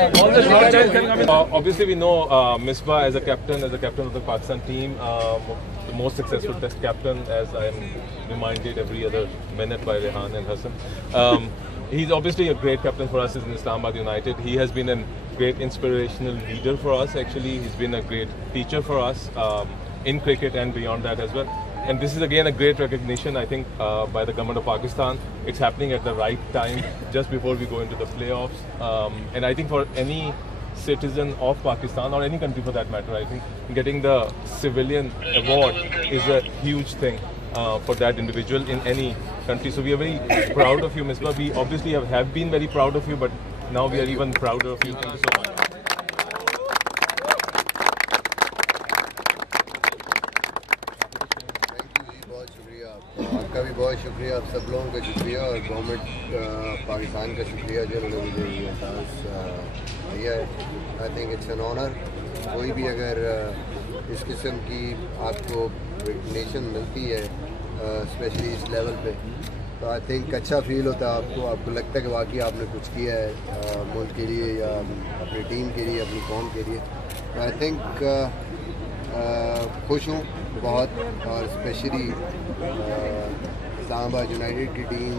Obviously, we know Misbah as a captain of the Pakistan team, the most successful Test captain, as I am reminded every other minute by Rehan and Hassan. He's obviously a great captain for us in Islamabad United. He has been a great inspirational leader for us. Actually, he's been a great teacher for us in cricket and beyond that as well. And this is again a great recognition, I think, by the government of Pakistan. It's happening at the right time, just before we go into the playoffs. And I think for any citizen of Pakistan, or any country for that matter, I think getting the civilian award is a huge thing for that individual in any country. So we are very proud of you, Misbah. We obviously have been very proud of you, but now we are even prouder of you. Thank you so much. आपका भी बहुत शुक्रिया, आप सब लोगों का शुक्रिया और गवर्नमेंट पाकिस्तान का शुक्रिया जो उन्होंने मुझे ये एहसास दिया है। I think it's an honour. कोई भी अगर इस किस्म की आपको रिकग्निशन मिलती है स्पेशली इस लेवल पे, तो आई थिंक अच्छा फील होता है आपको लगता है कि वाकई आपने कुछ किया है मुल्क के लिए या अपनी टीम के लिए, अपनी कौम के लिए। आई थिंक खुश हूँ बहुत, और स्पेशली इस्लामाबाद यूनाइटेड की टीम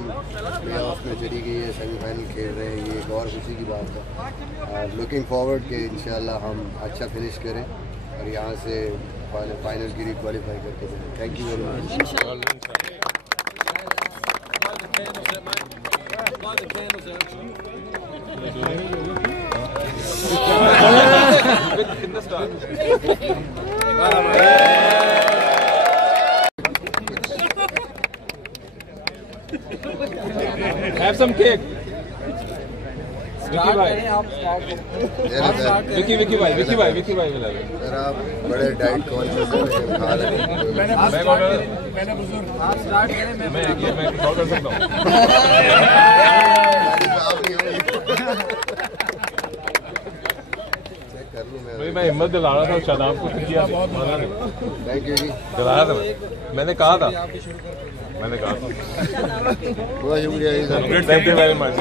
प्लेऑफ में चली गई है, सेमीफाइनल खेल रहे हैं, ये एक और खुशी की बात है। लुकिंग फॉरवर्ड कि इंशाल्लाह हम अच्छा फिनिश करें और यहाँ से फाइनल के लिए क्वालिफाई करके जाएं। Thank you very Have some cake. Vicky भाई मिला है। सर आप बड़े डाइट कॉन्शियस हैं, खा रहे हैं। मैंने बुजुर्ग आप स्टार्ट करें, मैं कॉल कर सकता हूँ। मैं हिम्मत दिला रहा था शादाब को, किया थैंक यू जी, दिलाया था मैंने कहा था बहुत शुक्रिया। Thank you very much.